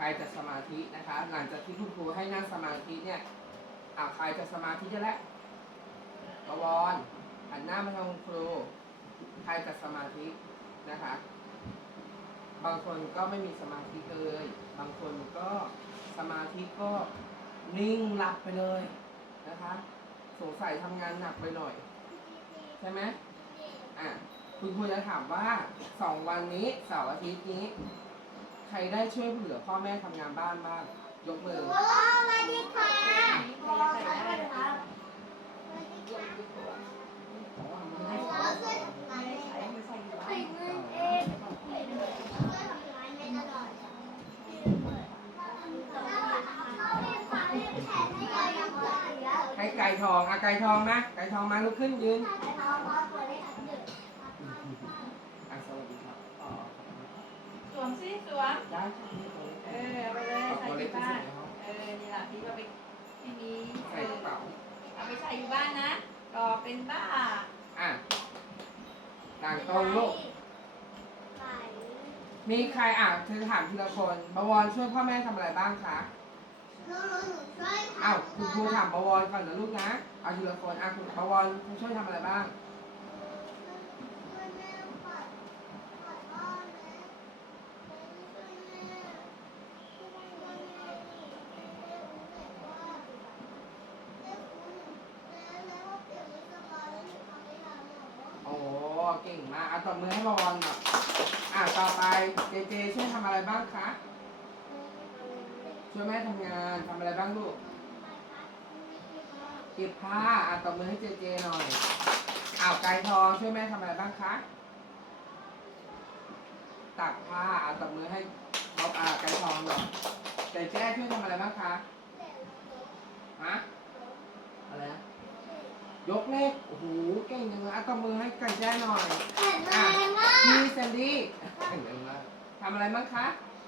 ใครจะสมาธินะคะ หลังจากที่คุณครูให้นั่งสมาธิเนี่ยอ่าใครจะสมาธิได้แล้วบวรหันหน้ามาทางคุณครูใครจะสมาธินะคะ บางคนก็ไม่มีสมาธิเลย บางคนก็สมาธิก็นิ่งหลับไปเลยนะคะสงสัยทำงานหนักไปหน่อย ใช่ไหมอะคุณครูจะถามว่าสองวันนี้เสาร์อาทิตย์นี้ ใครได้ช่วยเหลือพ่อแม่ทำงานบ้านบ้าง ยกมือสวัสดีค่ะสวัสดีค่ะเราช่วยทำงานใช้เงินเองช่วยทำงานในตลอดเขาเรียนฟ้าเรียนแขนให้เราอย่างไรแล้วให้ไก่ทองอะไก่ทองนะไก่ทองมาลุกขึ้นยืน แต่พอพอตัวได้ทำหนึ่ง อะสวัสดีครับอ๋อ สวมสิสวม ได้ใช่ไหมตัว เออเอาไปเลยใส่ที่บ้านในห้อเออ นี่แหละพี่ก็ไปที่นี้ใส่กระเป๋าเอาไปใส่อยู่บ้านนะก่อเป็นบ้า อะต่างตรงลูกมีใครอะเธอถามทีละคนบวรช่วยพ่อแม่ทำอะไรบ้างคะหนูหนูหนูช่วยอ้าวคุณครูถามบวรก่อนนะลูกนะ เอาทีละคนอะคุณบวรคุณช่วยทำอะไรบ้าง ช่วยแม่ปัดปัดบ้านนะช่วยแม่ช่วยแม่ช่วยแม่แม่รู้แต่ว่าแม่คุณแม่แม่ว่าเปลี่ยนไม่สบายแล้วหนูทำไม่ทันหรอ โอ้ เก่งมากเอาตบมือให้บวรหน่อยอะต่อไปเจเจช่วยทำอะไรบ้างคะช่วยแม่ทำงานทำอะไรบ้างลูกเก็บผ้าอะตบมือให้เจเจหน่อยอ้าวไก่ทองช่วยแม่ทำอะไรบ้างคะตักผ้าอะตบมือให้บอบอะไก่ทองหน่อยเจเจช่วยทำอะไรบ้างคะฮะ ยกเลขโอ้โหเก่งจังเลยอะตบมือให้ไก่แจ้หน่อยแข็งแรงมากพี่แซนดี้เก่งจังเลยทำอะไรบ้างคะ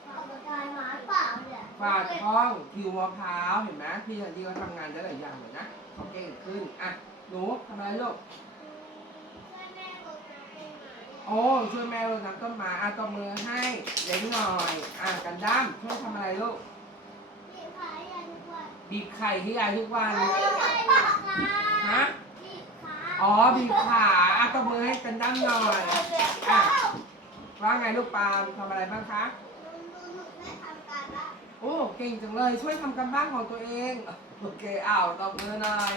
ออกกำลังกายหมาเปล่าเนี่ยฝาดท้องคิวมะพร้าวเห็นไหมพี่แซนดี้ก็ทำงานได้หลายอย่างเลยนะเขาเก่งขึ้นอะหนูทำอะไรลูกช่วยแม่ลดน้ำให้หมาโอ้ช่วยแม่รดน้ำต้นไม้อะตบมือให้เล้งหน่อยอะกันด้ามช่วยทำอะไรลูกบีบขายันทุกวันบีบไข่ให้ยายทุกวันไม่ใช่บีบขาฮะบีบขา อ๋อบีบขาอะตบมือให้กันด้ามหน่อยอะว่าไงลูกปาล์มทำอะไรบ้างคะหนูหนูหนูแม่ทำการละโอ้เก่งจังเลยช่วยทำกันบ้านของตัวเองโอเคอ้าวตบมือหน่อย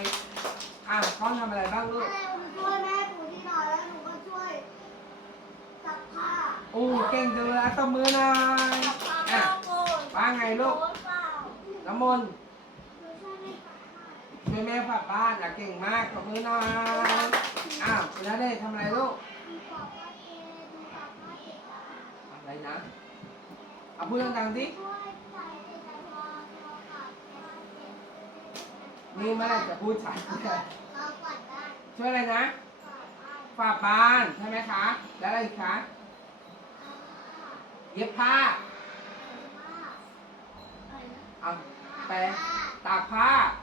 อะพ่อทำอะไรบ้างลูกอะไรหนูช่วยแม่ปูที่นอนแล้วหนูก็ช่วยซักผ้าโอ้เก่งจังเลยอะตบมือหน่อยซักผ้าอะโกนว่าไงลูกโกนเปล่าน้ำมนต์ หนูช่วยแม่ซักผ้า ช่วยแม่ผัดบ้านอะเก่งมากตบมือหน่อยอ้าวคุณณเดชน์ทำอะไรลูกดูปอกผ้าเองดูปอกผ้าเองอะอะไรนะเอาพูดดังๆดิช่วยใส่ในกระเพาะพอกับผ้าเองนี่เมื่อไหรจะพูดชัดเราเนี่ยเรากวาดบ้านช่วยอะไรนะกวาดบ้านฝาบ้านใช่ไหมคะ แล้วอะไรอีกคะเอาผ้าเย็บผ้าเอาผ้าอะไรนะเอาแปลตากผ้าเออ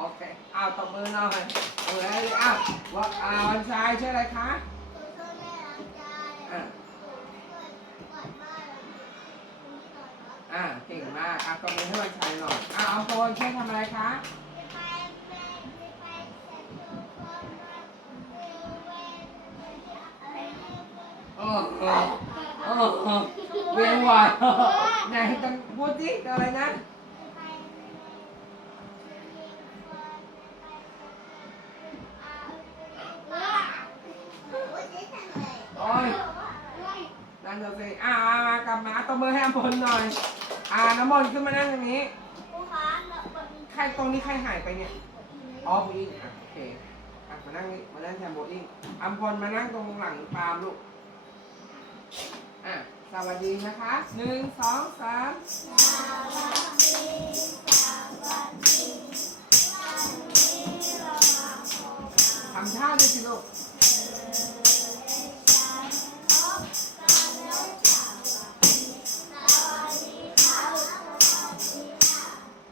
โอเคเอาตบมือหน่อยเอออ้าวว่าอ่าวันชายช่วยอะไรคะหนูช่วยแม่ล้างจานอะหนูช่วยกวาดบ้านแล้วหนูนี่หน่อยนะอ่าเก่งมากอะตบมือให้วันชายหน่อยอ่าเอาโฟนช่วยทำอะไรคะจะไปแม่จะไปเซ็นทรัลเวิลด์มาเวลเวนอะไรนะโอ้โหโอ้โหเวียนหัวไหนต้องพูดดิอะไรนะ นั่นจะสิอ่ากลับมาตบมือให้อัมพลหน่อย อ่าน้ำมนต์ขึ้นมานั่งตรงนี้ ครูคะแล้วมันใครตรงนี้ใครหายไปเนี่ย อ๋อโบอิงอะโอเคอะมานั่งนี่มานั่งแทนโบอิงอัมพลมานั่งตรงหลังปาล์มลูก อะ สวัสดีนะคะหนึ่งสองสามทำท่าด้วยสิลูก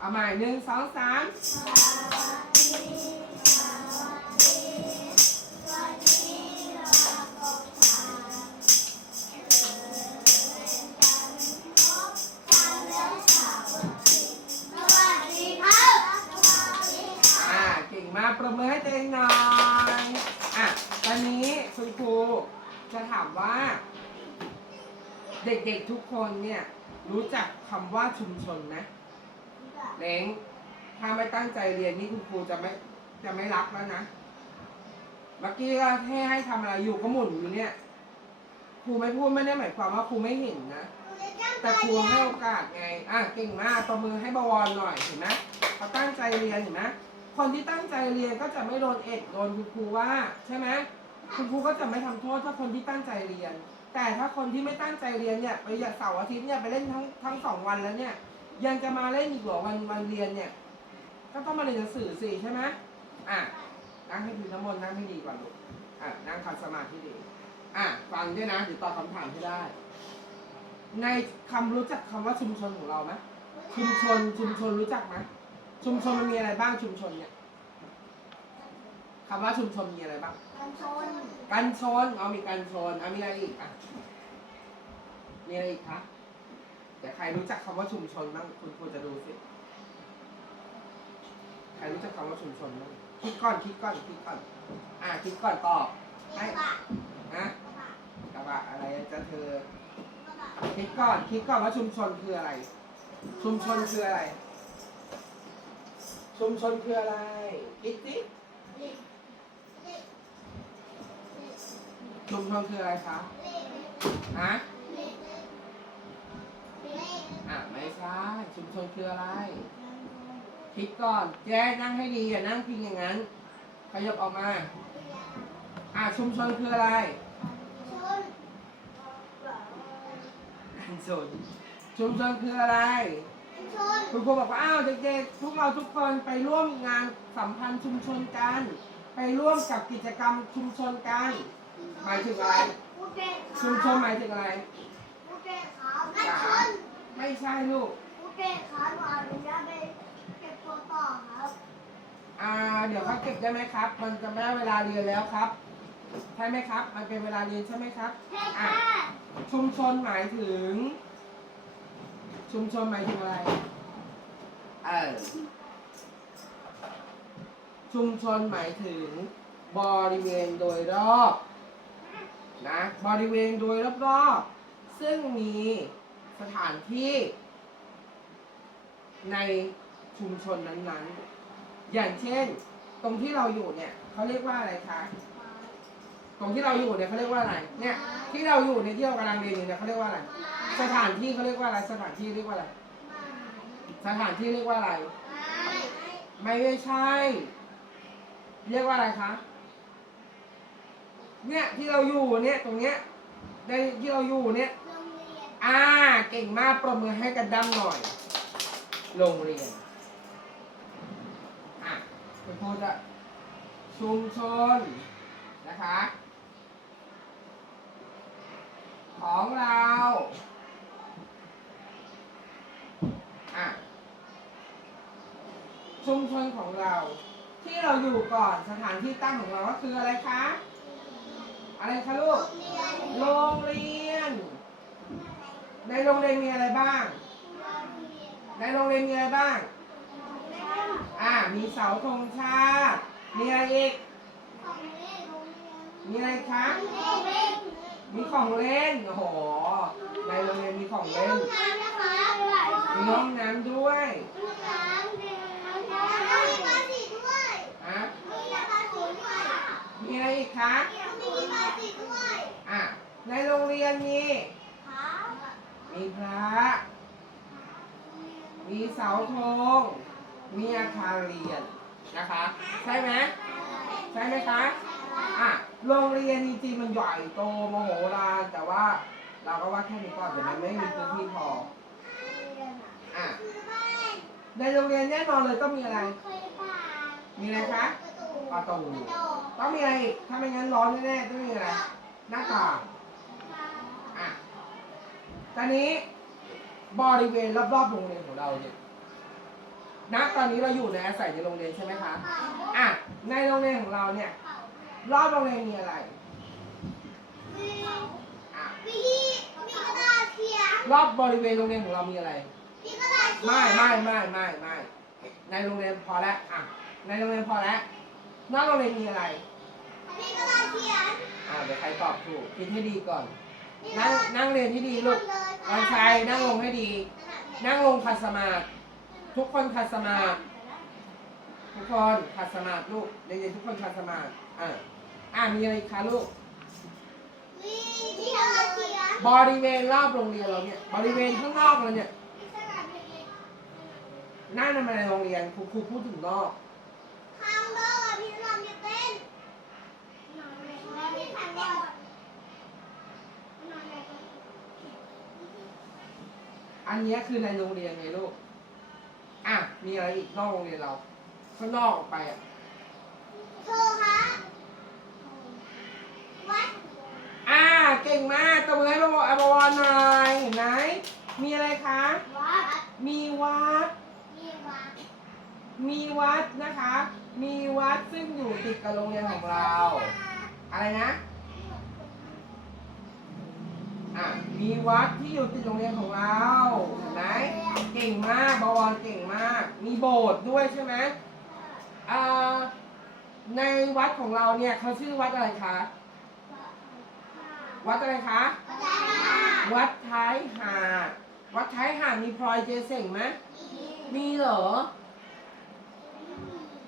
เอาใหม่หนึ่งสองสามปรบมือให้เองหน่อยอะตอนนี้คุณครูจะถามว่า เด็กๆทุกคนเนี่ย รู้จักคำว่าชุมชนนะ เล้งถ้าไม่ตั้งใจเรียนนี่คุณครูจะไม่จะไม่รักแล้วนะเมื่อกี้ก็ให้ให้ทำอะไรอยู่ก็หมุนอยู่เนี่ยครูไม่พูดไม่ได้หมายความว่าครูไม่เห็นนะแต่ครูให้โอกาสไงอะเก่งมากตบมือให้บวรหน่อยเห็นไหมเขาตั้งใจเรียนเห็นไหมคนที่ตั้งใจเรียนก็จะไม่โดนเอ็ดโดนคุณครูว่าใช่ไหมคุณครูก็จะไม่ทำโทษถ้าคนที่ตั้งใจเรียน แต่ถ้าคนที่ไม่ตั้งใจเรียนเนี่ยไปเสาร์อาทิตย์เนี่ยไปเล่นทั้งทั้งสองวันแล้วเนี่ย ยังจะมาเล่นอีกเหรอวันวันเรียนเนี่ย ก็ต้องมาเรียนหนังสือสิใช่ไหมอะนั่งให้ดีน้ำมนต์นั่งให้ดีก่อนลูกอะนั่งขัดสมาธิดีอะฟังด้วยนะเดี๋ยวตอบคำถามให้ได้ ในคำรู้จักคำว่าชุมชนของเราไหมชุมชนชุมชนรู้จักไหมชุมชนมันมีอะไรบ้างชุมชนเนี่ยคำว่าชุมชนมีอะไรบ้าง กันชน กันชน เอามีกันชน เอามีอะไรอีกอะ มีอะไรอีกคะ เดี๋ยวใครรู้จักคำว่าชุมชนบ้างคุณควรจะดูสิ ใครรู้จักคำว่าชุมชนบ้างคิดก่อนคิดก่อนคิดก่อน อะคิดก่อนตอบกระบะนะกระบะอะไรจะเธอ คิดก่อนคิดก่อนว่าชุมชนคืออะไร ชุมชนคืออะไร ชุมชนคืออะไร คิดสิชุมชนคืออะไรคะฮะ เด็กเด็ก อะไม่ใช่ชุมชนคืออะไร คิดก่อนแจ้นั่งให้ดีอย่านั่งพิงอย่างนั้น ขยับออกมา อะชุมชนคืออะไรชนชุมชนชุมชนคืออะไรชนคุณครูบอกว่าอ้าวเด็กๆพวกเราทุกคนไปร่วมงานสัมพันธ์ชุมชนกัน ไปร่วมกับกิจกรรมชุมชนกันหมายถึงอะไรผู้เด็กชุมชนหมายถึงอะไรผู้เด็กขาวกันชนไม่ใช่ลูกผู้ เด็กขาวหนูอนุญาตไปเก็บตัวต่อครับอ่าเดี๋ยวเขาเก็บได้ไหมครับ มันจะไม่ได้เวลาเรียนแล้วครับ ใช่ไหมครับ มันเป็นเวลาเรียนใช่ไหมครับ เพ่ค่ะชุมชนหมายถึง ชุมชนหมายถึงอะไร เออ ชุมชนหมายถึง บริเวณโดยรอบนะบริเวณโดยรอบๆซึ่งมีสถานที่ ในชุมชนนั้นๆ อย่างเช่น ตรงที่เราอยู่เนี่ยเขาเรียกว่าอะไรคะ ตรงที่เราอยู่เนี่ยเขาเรียกว่าอะไร เนี่ย ที่เราอยู่ในยที่เรากำลังเรียนอยู่เนี่ยเขาเรียกว่าอะไร สถานที่เขาเรียกว่าอะไร สถานที่เรียกว่าอะไร สถานที่เรียกว่าอะไร ไม่ใช่ เรียกว่าอะไรคะ เนี่ยที่เราอยู่เนี่ยตรงเนี้ยในที่เราอยู่เนี่ยโรงเรียนอ่า เก่งมากปรบมือให้กันดั้งหน่อย โรงเรียน อะคุณครูจะชุมชนนะคะ ของเราอะชุมชนของเรา ที่เราอยู่ก่อนสถานที่ตั้งของเราก็คืออะไรคะ อะไรคะลูก โรงเรียน ในโรงเรียนมีอะไรบ้าง ในโรงเรียนมีอะไรบ้าง อ่า มีเสาธงชาติ มีอะไรอีก มีอะไรคะ มีของเล่น โอ้โห ในโรงเรียนมีของเล่น มีห้องน้ำด้วยอะมีอะไรอีกคะ อะในโรงเรียนมี มีพระ มีเสาธงมีอาคารเรียนนะคะ ใช่ไหมใช่ไหมคะอะโรงเรียนจริงๆมันใหญ่โตมโหฬารแต่ว่าเราก็ว่าแค่นี้ก่อนแต่มันไม่มีพื้นที่พออะในโรงเรียนแน่นอนเลยต้องมีอะไร มีอะไรคะประตูต้องมีอะไรอีกถ้าไม่งั้นร้อนแน่ๆต้องมีอะไรหน้าต่างอะตอนนี้ บริเวณรอบๆโรงเรียนของเราเนี่ยณตอนนี้เราอยู่ในอาศัยในโรงเรียนใช่ไหมคะอะในโรงเรียนของเราเนี่ย รอบโรงเรียนมีอะไรอะรอบบริเวณโรงเรียนของเรามีอะไรไม่ไม่ไม่ไม่ไม่ในโรงเรียนพอแล้วอะในโรงเรียนพอแล้วนอกโรงเรียนมีอะไรมีกระดาษเขียนอ่าเดี๋ยวใครตอบถูกคิดให้ดีก่อน นั่งนั่งเรียนให้ดีลูกวันชัยนั่งลงให้ดี นั่งลงขัดสมาธิทุกคนขัดสมาธิทุกคนขัดสมาธิลูกเด็กๆทุกคนขัดสมาธิอ่าอ่ามีอะไรอีกคะลูกมีที่อะไรเขียนบริเวณรอบโรงเรียนเราเนี่ยบริเวณข้างนอกเราเนี่ยมีสนามเด็กหน้าทำไมในโรงเรียนครูครูพูดถึงนอกๆข้างนอกอะพี่สนามเด็กเต้นนอนเลยไม่มีขันเด็กนอนเลย อันเนี้ยคือในโรงเรียนไงลูก อะ มีอะไรอีกนอกโรงเรียนเรา ข้างนอกออกไปอะโทรคะวัดอ่า เก่งมากตบมือให้บวรบวรหน่อยเห็นไหมมีอะไรคะ วัดมีวัด มีวัดมีวัดนะคะ มีวัดซึ่งอยู่ติดกับโรงเรียนของเรา อะไรนะ อะมีวัดที่อยู่ติดโรงเรียนของเราเห็นไหมเก่งมากบวรเก่งมาก มีโบสถ์ด้วยใช่ไหมเอ่อในวัดของเราเนี่ยเขาชื่อวัดอะไรคะ วัดอะไรคะ วัดท้ายหาดวัดท้ายหาดมีพลอยเจเสงไหมมีเหรอ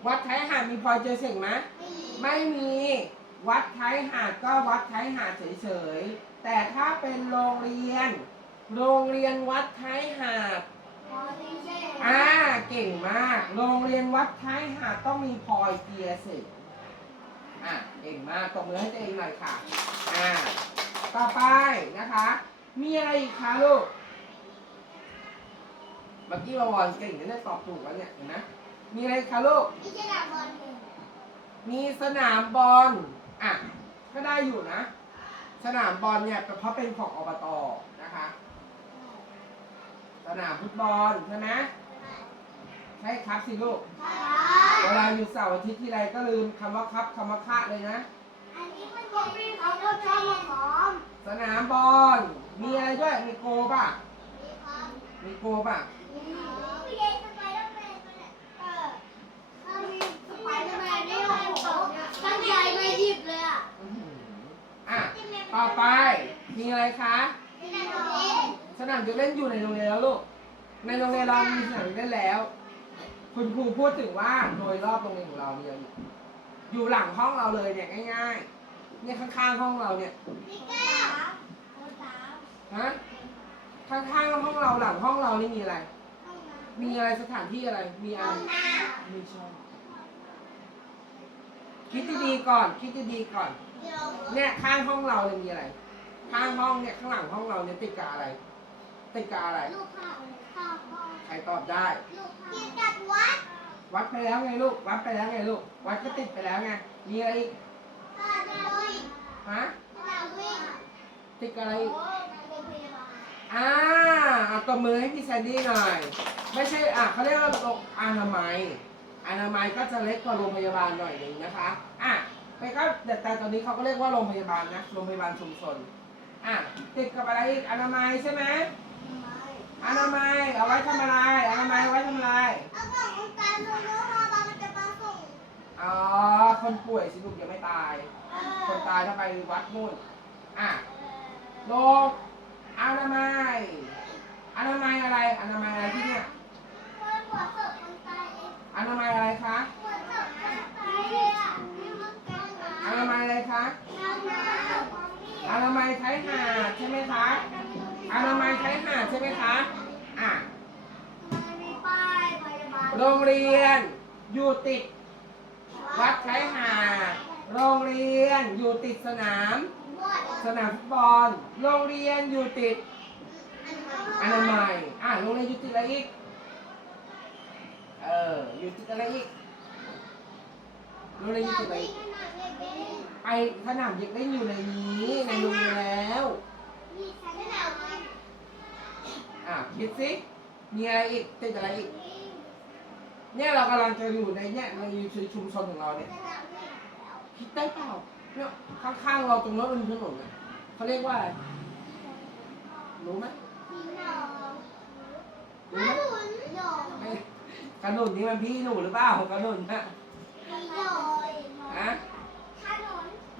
วัดท้ายหาดมีพลอยเจเสงไหมไม่มี วัดท้ายหาดก็วัดท้ายหาดเฉยๆ แต่ถ้าเป็นโรงเรียน โรงเรียนวัดท้ายหาดอ่าเก่งมาก โรงเรียนวัดท้ายหาดต้องมีพลอยเจียสิอะเก่งมากตบมือให้ตัวเองหน่อยค่ะอ่าต่อไปนะคะ มีอะไรอีกคะลูกเมื่อกี้วาวอนเก่งนะเนี่ยตอบถูกแล้วเนี่ยเห็นไหมมีอะไรอีกคะลูกนี่จะดับบอลหนึ่งมีสนามบอลอะก็ได้อยู่นะ สนามบอลเนี่ยเพราะเป็นของอบตนะคะ สนามฟุตบอลใช่ไหมใช่ครับสิลูกเวลาอยู่เสาร์อาทิตย์ที่ไรก็ลืมคำว่าครับคำว่าคะเลยนะ อันนี้มันจะมีเขาก็ชอบมาหอมสนามบอลมีอะไรด้วยมีโกป่ะมีความมีโกป่ะพี่เอสไปแล้วแม่ก็เนี่ยเออถ้ามีสไปเดอร์แมนนี่โอ้โหตั้งใจไม่หยิบเลยอะ อื้อหืออะ ต่อไป มีอะไรคะนี่นะน้องเอสนามเด็กเล่นอยู่ในโรงเรียนแล้วลูก ในโรงเรียนเรามีสนามเด็กเล่นแล้ว คุณครูพูดถึงว่าโดยรอบโรงเรียนของเรามีอะไรอีกอยู่หลังห้องเราเลยเนี่ยง่ายๆ เนี่ยข้างๆห้องเราเนี่ยพี่แก้วโอ้สามฮะ ข้างๆห้องเราหลังห้องเรานี่มีอะไรห้องน้ำมีอะไรสถานที่อะไร มีห้อะอไรงน้ไม่ชอบคิดดีๆก่อน คิดดีๆก่อนำ เดี๋ยวเนี่ยข้างห้องเราเนี่ยมีอะไร ข้างห้องเนี่ยข้างหลังห้องเราเนี่ยติดกับอะไร ติดกับอะไร ลูกข้าวข้าวพ่อใครตอบได้ ลูกข้าวกินกับวัด วัดไปแล้วไงลูก วัดไปแล้วไงลูก วัดก็ติดไปแล้วไง มีอะไรอีกข้าวดาววิ่งฮะดาววิ่งติดกับอะไรโอ้อีกโรงพยาบาลอ่าเอาตบมือให้พี่แซนดี้หน่อย ไม่ใช่อะเขาเรียกว่าโรงอนามัยอนามัยก็จะเล็กกว่าโรงพยาบาลหน่อยหนึ่งนะคะ อะ ไปก็แต่แต่ตอนนี้เขาก็เรียกว่าโรงพยาบาลนะโรงพยาบาลชุมชนอะติดกับอะไรอีกอนามัยใช่ไหมอนามัยเอาไว้ทำอะไรอนามัยเอาไว้ทำอะไรเอาขององค์การโรงพยาบาลมันจะมาส่งอ๋อคนป่วยสิลูกยังไม่ตายเออคนตายถ้าไปวัดนู่นอะโรคอนามัยอนามัยอะไรอนามัยอะไรที่เนี่ยคนหัวศพคนตายเองอนามัยอะไรคะางน้ำอนามัยอะไรคะกลางน้ำอนามัยไทยหาดใช่ไหมคะอนามัยไทยหาดใช่ไหมคะอะโรงเรียนอยู่ติดวัดไทยหาดโรงเรียนอยู่ติดสนาม สนามฟุตบอลโรงเรียนอยู่ติดอนามัยอะโรงเรียนอยู่ติดอะไรอีกเอออยู่ติดอะไรอีกโรงเรียนอยู่ติดอะไรอีก ไปสนามเด็กเล่นอยู่ในนี้ในโรงเรียนแล้วมีสนามไหมอะคิดสิมีอะไรอีกติดอะไรอีก เนี่ยเรากำลังจะอยู่ในเนี่ยในชุมชนของเราเนี่ยสนามไหมคิดได้เปล่าเนี่ยข้างๆเราตรงนั้นเป็นถนนอะเขาเรียกว่าอะไรรู้ไหมมีหนองรู้ไหมหนุนหนองไม่กระหนุนนี่มันพี่หนูหรือเปล่ากระหนุนนะมีหนอยฮะถนนถ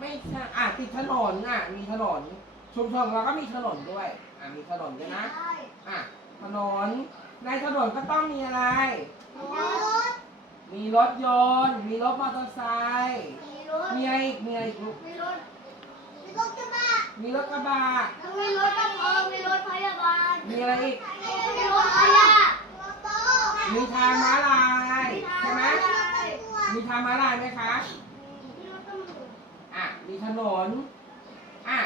ไม่ใช่อะติดถนนอะ มีถนน ชุมชนเราก็มีถนนด้วย อะมีถนนด้วยนะใช่อะถนน ในถนนก็ต้องมีอะไรรถมีรถยนต์ มีรถมอเตอร์ไซค์ มีรถมีอะไรอีก มีอะไรอีกลูกมีรถมีรถกระบะมีรถกระบะมีรถดับเพลิงมีรถพยาบาลมีอะไรอีก มีรถขยะรถโต๊ะมีทางม้าลายมีทางใช่ไหมม้าลายมีทางม้าลายไหมคะ มีรถตำรวจ อะ มีถนน อะ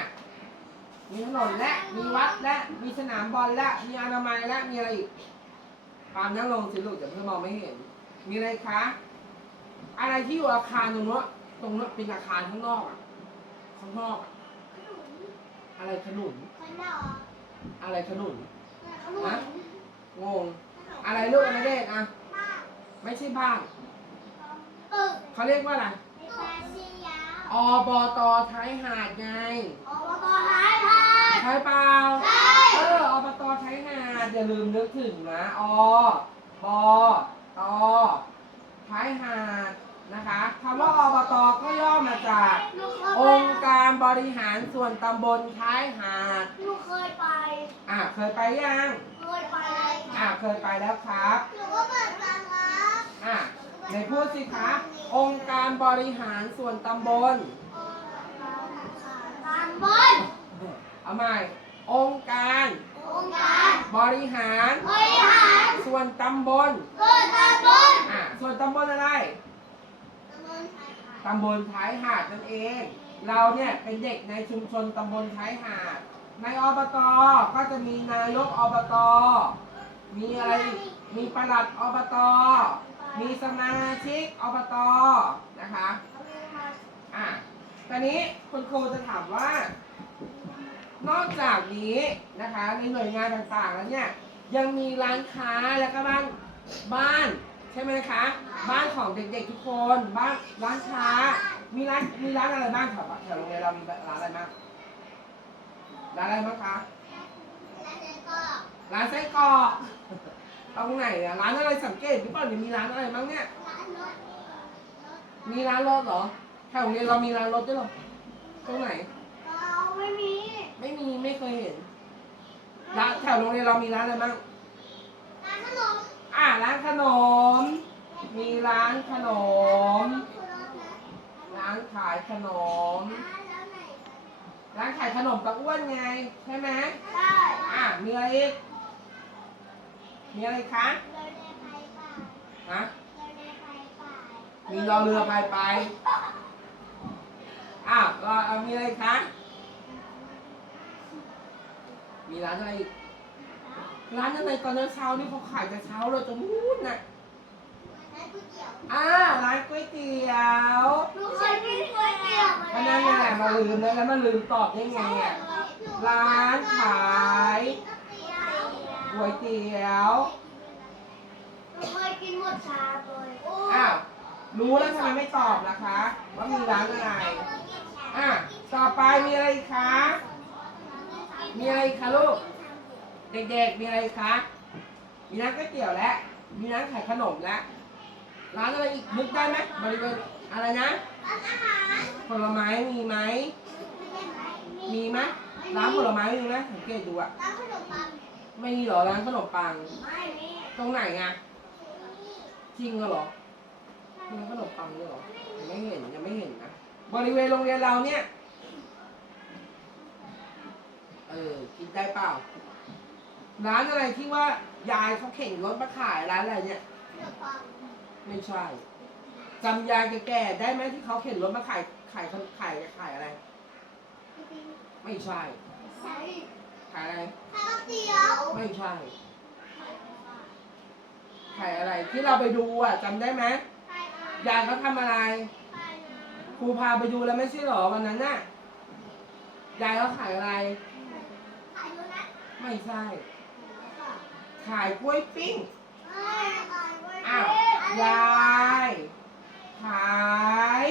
มีถนนและ มีวัดและ มีสนามบอลและ มีอนามัยและ มีอะไรอีกปามนั่งลงสิลูกเดี๋ยวเพื่อนมองไม่เห็น มีอะไรคะ อะไรที่อยู่อาคารตรงนู้นตรงนู้นเป็นอาคารข้างนอกอะ ข้างนอกอะอะไรขนุน ขนมอะไรขนุน ขนมงง อะไรลูกอะไรเด็กอะ ไม่ใช่บ้านเออเขาเรียกว่าอะไรเป็นแฟชั่นยาว อบตท้ายหาดไง อบตหายพานใช่เปล่าใช่ เออ อบตท้ายหาดอย่าลืมนึกถึงนะอปตท้ายหาดนะคะคำว่าอบตก็ย่อมาจากลูกเคยองค์การบริหารส่วนตำบลท้ายหาดลูกเคยไป อะเคยไปยัง เคยไปอะเคยไปแล้วครับ หนูก็เปิดกันครับ อะ ไหนพูดสิคะ องค์การบริหารส่วนตำบลการบนเอาใหม่ องค์การองค์การบริหาร บริหารส่วนตำบลเกิดตำบลอะ ส่วนตำบลอะไร ตำบลไทยตำบลท้ายหาดนั่นเอง เราเนี่ยเป็นเด็กในชุมชนตำบลท้ายหาด ในอบต ก็จะมีนายกอบต มีอะไรอีกมีปลัดอบต มีสมาชิกอบตนะคะอะตอนนี้คุณครูจะถามว่า นอกจากนี้นะคะ ในหน่วยงานต่างๆแล้วเนี่ยยังมีร้านค้าแล้วก็บ้านบ้านใช่ไหมคะ บ้านของเด็กๆทุกคนบ้านร้านค้า มีร้านมีร้านอะไรบ้างแถวแถวโรงเรียนเรามีร้านอะไรบ้างร้านอะไรบ้างคะแล้วก็ร้านไส้กรอก ตรงไหนอะร้านอะไรสังเกตพี่ป้อนมีร้านอะไรบ้างเนี่ยร้านรถมีร้านรถเหรอแถวโรงเรียนเรามีร้านรถด้วยเหรอ ตรงไหนเราไม่มีไม่มีไม่เคยเห็น ร้านแถวโรงเรียนเรามีร้านอะไรบ้างร้านขนมอ่าร้านขนม มีร้านขนม ร้านขายขนมแล้วไหนร้านขายขนมตะอ้วนไง ใช่ไหมใช่อะมีอะไรอีก มีอะไรคะเลยในไทยป่าฮะเลยในไทยป่ามีรอเรือพายไป อ้าวรอเอามีอะไรคะ มีร้านอะไรอีกร้านอะไรตอนเช้านี่เขาขายแต่เช้าเลยจนนู้นน่ะร้านก๋วยเตี๋ยวอ่าร้านก๋วยเตี๋ยวลูกเคยกินก๋วยเตี๋ยวมาก็นั่นไงมาลืมแล้วแล้วมาลืมตอบได้ไงอะร้านขาย ก๋วยเตี๋ยวลูกเคยกินหมดชาเลยอ้าวรู้แล้วทำไมไม่ตอบล่ะคะ ว่ามีร้านอะไรอะต่อไปมีอะไรอีกคะ มีอะไรอีกคะลูก เด็กๆ มีอะไรอีกคะ มีร้านก๋วยเตี๋ยวและ มีร้านขายขนมและ ร้านอะไรอีกนึกได้ไหมบริเวณอะไรนะผลไม้มีไหม มีไหมร้านผลไม้มีไหมสังเกตดูอะร้านขนมปัง ไม่มีเหรอร้านขนมปัง ไม่มีตรงไหนไงจริงเหรอมีร้านขนมปังด้วยเหรอยังไม่เห็นยังไม่เห็นนะบริเวณโรงเรียนเราเนี่ย เออกินได้เปล่า ร้านอะไรที่ว่ายายเขาเข็นรถมาขายร้านอะไรเนี่ยขนมปังไม่ใช่จำยายแก่ๆได้ไหมที่เขาเข็นรถมาขายขายขายขายขายอะไร ไม่ใช่ใส่ ขายอะไรข้าวเตี๋ยวไม่ใช่ ขายอะไรที่เราไปดูอะจำได้ไหมยายเขาทำอะไรครูพาไปดูแล้วไม่ใช่เหรอวันนั้นน่ะ ยายเขาขายอะไรขายโดนัทไม่ใช่ ขายกล้วยปิ้งอ้าวยายขาย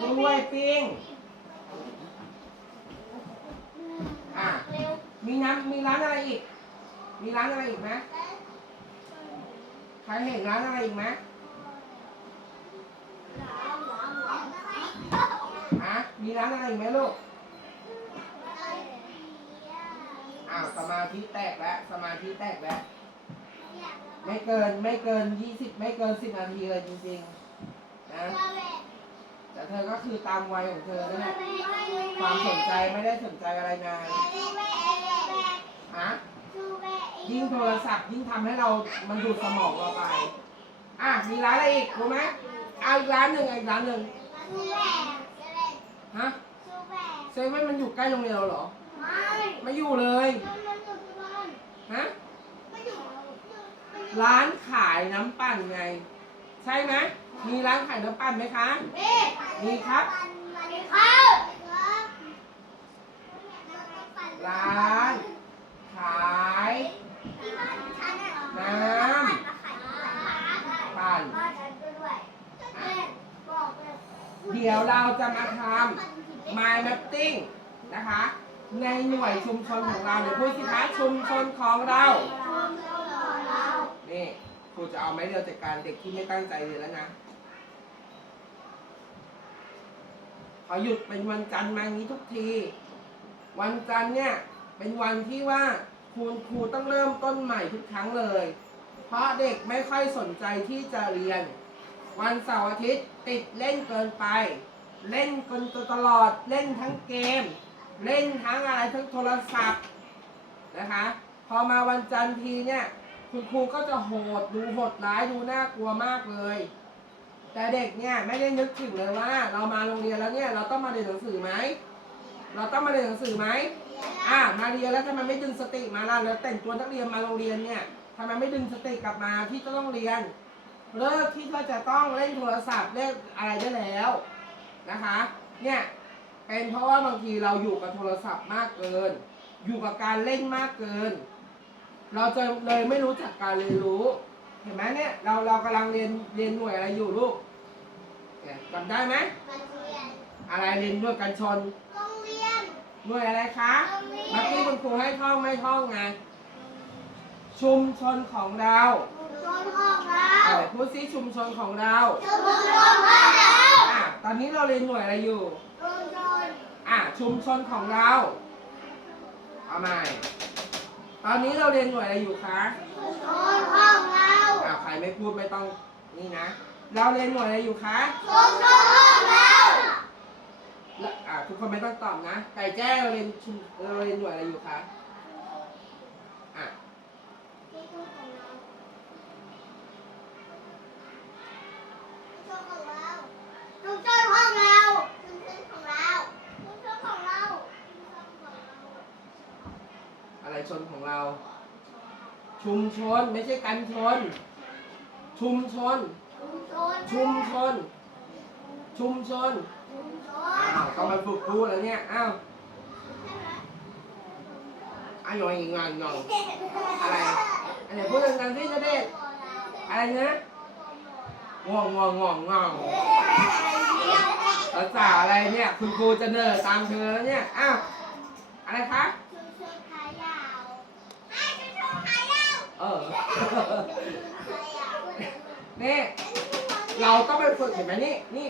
กล้วยปิ้ง อะมีน้ำมีร้านอะไรอีก มีร้านอะไรอีกไหมใครเห็นร้านอะไรอีกไหมอมีร้านอะไรอีกไหมลูก อ้าวสมาธิแตกแล้วสมาธิแตกแล้ว ไม่เกินไม่เกินยี่สิบไม่เกินสิบนาทีเลยจริงๆนะ แต่เธอก็คือตามวัยของเธอนั่นแหละความสนใจไม่ได้สนใจอะไรนานฮะยิ่งโทรศัพท์ยิ่งทำให้เรามันดูดสมองเราไป อะมีร้านอะไรอีกรู้ไหมเอาอีกร้านหนึ่งเอาอีกร้านหนึ่งฮะเซเว่นมันอยู่ใกล้โรงเรียนเราเหรอ ไม่อยู่เลยฮะร้านขายน้ำปั่นไง ใช่ไหมมีร้านขายน้ำปั่นไหมคะ มีครับร้านขายปั่นเดี๋ยวเราจะมาทำ My Mapping นะคะ ในหน่วยชุมชนของเราเดี๋ยวพูดสิคะชุมชนของเรานี่ครูจะเอาไม้เรียวจัดการเด็กที่ไม่ตั้งใจเรียนแล้วนะ พอหยุดเป็นวันจันทร์มาอย่างนี้ทุกที วันจันทร์เนี่ยเป็นวันที่ว่าคุณครูต้องเริ่มต้นใหม่ทุกครั้งเลย เพราะเด็กไม่ค่อยสนใจที่จะเรียน วันเสาร์อาทิตย์ติดเล่นเกินไป เล่นกันตลอดเล่นทั้งเกม เล่นทั้งอะไรทั้งโทรศัพท์นะคะ พอมาวันจันทร์ทีเนี่ยคุณครูก็จะโหดดูโหดร้ายดูน่ากลัวมากเลย แต่เด็กเนี่ยไม่ได้นึกถึงเลยว่า เรามาโรงเรียนแล้วเนี่ยเราต้องมาเรียนหนังสือไหมเราต้องมาเรียนหนังสือไหมอะมาเรียนแล้วทำไมไม่ดึงสติมาล่ะแล้วแต่งตัวนักเรียนมาโรงเรียนเนี่ยทำไมไม่ดึงสติกลับมาที่จะต้องเรียนเลิกที่ว่าจะต้องเล่นโทรศัพท์เล่นอะไรได้แล้วนะคะ เนี่ยเป็นเพราะว่าบางทีเราอยู่กับโทรศัพท์มากเกิน อยู่กับการเล่นมากเกิน เราจะเลยไม่รู้จักการเรียนรู้ เห็นไหมเนี่ยเราเรากำลังเรียนเรียนหน่วยอะไรอยู่ลูก จำได้ไหมอะไรเรียน ด้วยกันชนหน่วยอะไรคะเมื่อกี้คุณครูให้ท่องไม่ท่องไงชุมชนของเราอะไรพูดซิชุมชนของเราอะตอนนี้เราเรียนหน่วยอะไรอยู่อะชุมชนของเราเอาใหม่ตอนนี้เราเรียนหน่วยอะไรอยู่คะอะใครไม่พูดไม่ต้องนี่นะ เราเรียนหน่วยอะไรอยู่คะแล้วอะทุกคนไม่ต้องตอบนะไก่แจ้เราเรียนชุมเราเรียนหน่วยอะไรอยู่คะอะอะไรชนของเรา ชุมชนไม่ใช่กันชน ชุมชน ชุมชน ชุมชน อ้าวต้องมาฝึกพูดแล้วเนี่ย อ้าวอ้าวหน่อยอีกงานหน่อยอะไรอะไรพูดดังๆที่จะเด็ดอะไรนะง่วงง่วงง่วงง่วงภาษาอะไรเนี่ย คุณครูจะเนิร์ตามเธอแล้วเนี่ย อ้าว อะไรคะ เออ นี่ เราต้องไปฝึกเห็นไหมนี่นี่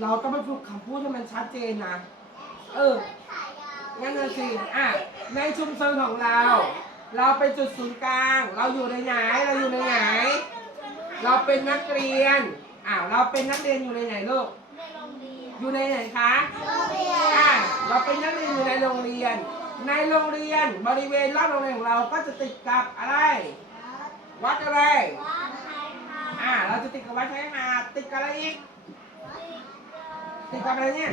เราต้องไปฝึกคำพูดให้มันชัดเจนนะ เออ งั้นน่ะสิอะ ในชุมชนของเรา เราเป็นจุดศูนย์กลาง เราอยู่ในไหน เราอยู่ในไหน เราเป็นนักเรียน อ่าเราเป็นนักเรียนอยู่ในไหนลูก อยู่ในไหนคะอ่าเราเป็นนักเรียนอยู่ในโรงเรียน ในโรงเรียนบริเวณรอบโรงเรียนของเราก็จะติดกับอะไร วัดอะไร อ่า เราจะติดกับวัดชายหาดติดกับอะไรอีก ติดกับอะไรเนี่ย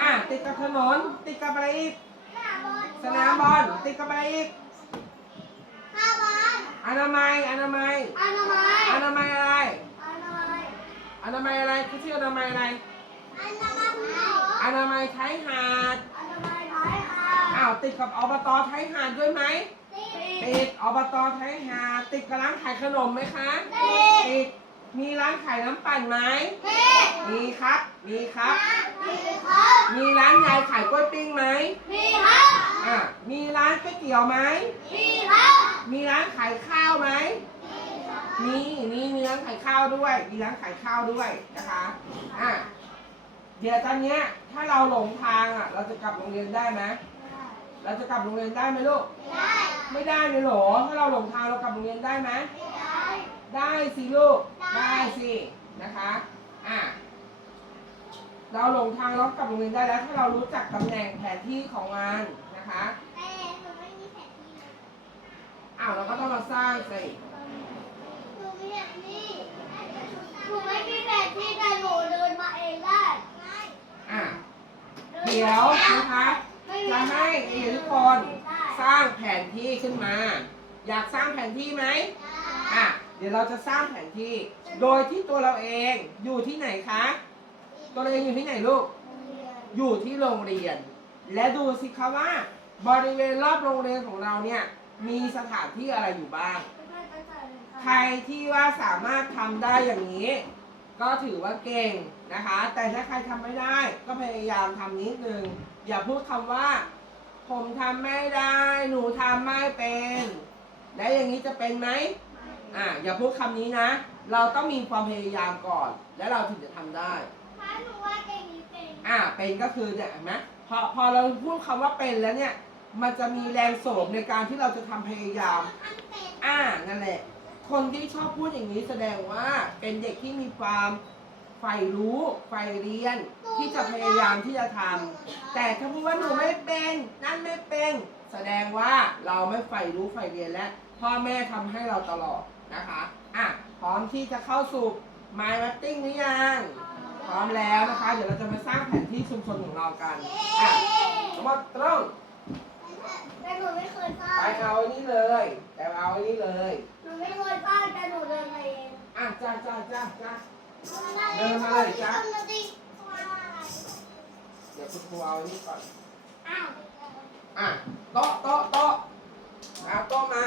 อ่า ติดกับถนน ติดกับอะไรอีก สนามบอล ติดกับอะไรอีก อนามัย อนามัย อนามัยอะไร อนามัยอะไรคือชื่ออนามัยอะไร อนามัยไทยหาด อ้าว ติดกับอบตไทยหาดด้วยไหม ติดอบตไทยหาดติดกับร้านขายขนมไหมคะติดมีร้านขายน้ำปั่นไหมมีครับ มีครับ มีร้านยายขายกล้วยปิ้งไหมอะมีร้านก๋วยเตี๋ยวไหมมีร้านขายข้าวไหมมีมีมีร้านขายข้าวด้วย มีร้านขายข้าวด้วยนะคะอะเดี๋ยวตอนเนี้ยถ้าเราหลงทางอะ เราจะกลับโรงเรียนได้ไหมเราจะกลับโรงเรียนได้ไหมลูกได้ ไม่ได้เลยเหรอ ถ้าเราหลงทางเรากลับโรงเรียนได้ไหมไม่ได้ได้สิลูกได้ได้สินะคะอะเราหลงทางเรากลับโรงเรียนได้แล้ว ถ้าเรารู้จักตำแหน่งแผนที่ของมันนะคะแต่หนูไม่มีแผนที่นะอ้าวเราก็ต้องมาสร้างสิหนูมีแผนที่หนูไม่มีแผนที่แต่หนูเดินมาเองได้อะเดี๋ยวนะคะจะให้เด็กทุกคน สร้างแผนที่ขึ้นมา อยากสร้างแผนที่ไหมอะเดี๋ยวเราจะสร้างแผนที่ โดยที่ตัวเราเองอยู่ที่ไหนคะ ตัวเราเองอยู่ที่ไหนลูก อยู่ที่โรงเรียน และดูสิคะว่า บริเวณรอบโรงเรียนของเราเนี่ยมีสถานที่อะไรอยู่บ้าง ใครที่ว่าสามารถทำได้อย่างนี้ ก็ถือว่าเก่งนะคะ แต่ถ้าใครทำไม่ได้ ก็พยายามทำนิดนึง อย่าพูดคำว่า ผมทำไม่ได้ หนูทำไม่เป็น แล้วอย่างนี้จะเป็นไหมอะอย่าพูดคำนี้นะ เราต้องมีความพยายามก่อน แล้วเราถึงจะทำได้ถ้าหนูว่าเก่งนี้เป็นอะเป็นก็คือเนี่ยเห็นไหมพอพอเราพูดคำว่าเป็นแล้วเนี่ย มันจะมีแรงโสมในการที่เราจะทำพยายาม อันเป็นอ่านั่นแหละ คนที่ชอบพูดอย่างนี้แสดงว่าเป็นเด็กที่มีความ ใฝ่รู้ใฝ่เรียนที่จะพยายามที่จะทำแต่ถ้าพูดว่าหนูไม่เป็นนั่นไม่เป็น แสดงว่าเราไม่ใฝ่รู้ใฝ่เรียนและพ่อแม่ทำให้เราตลอดนะคะอะพร้อมที่จะเข้าสู่ My m a t t i n g หรือยังพร้อมแล้วนะคะ เดี๋ยวเราจะมาสร้างแผนที่ชุมชนของเรากันอะทั้งหมดตรงแต่หนูไม่เคยสร้างไปเอาอันนี้เลย แต่เอาอันนี้เลย หนูไม่เคยสร้างแต่หนูเดินมาเองอะจ้าจ้าจ้าจ้า เดินมาเลยจ้าเดี๋ยวคุณครูเอาอันนี้ก่อน อะโต๊ะโต๊ะโต๊ะเอาโต๊ะมา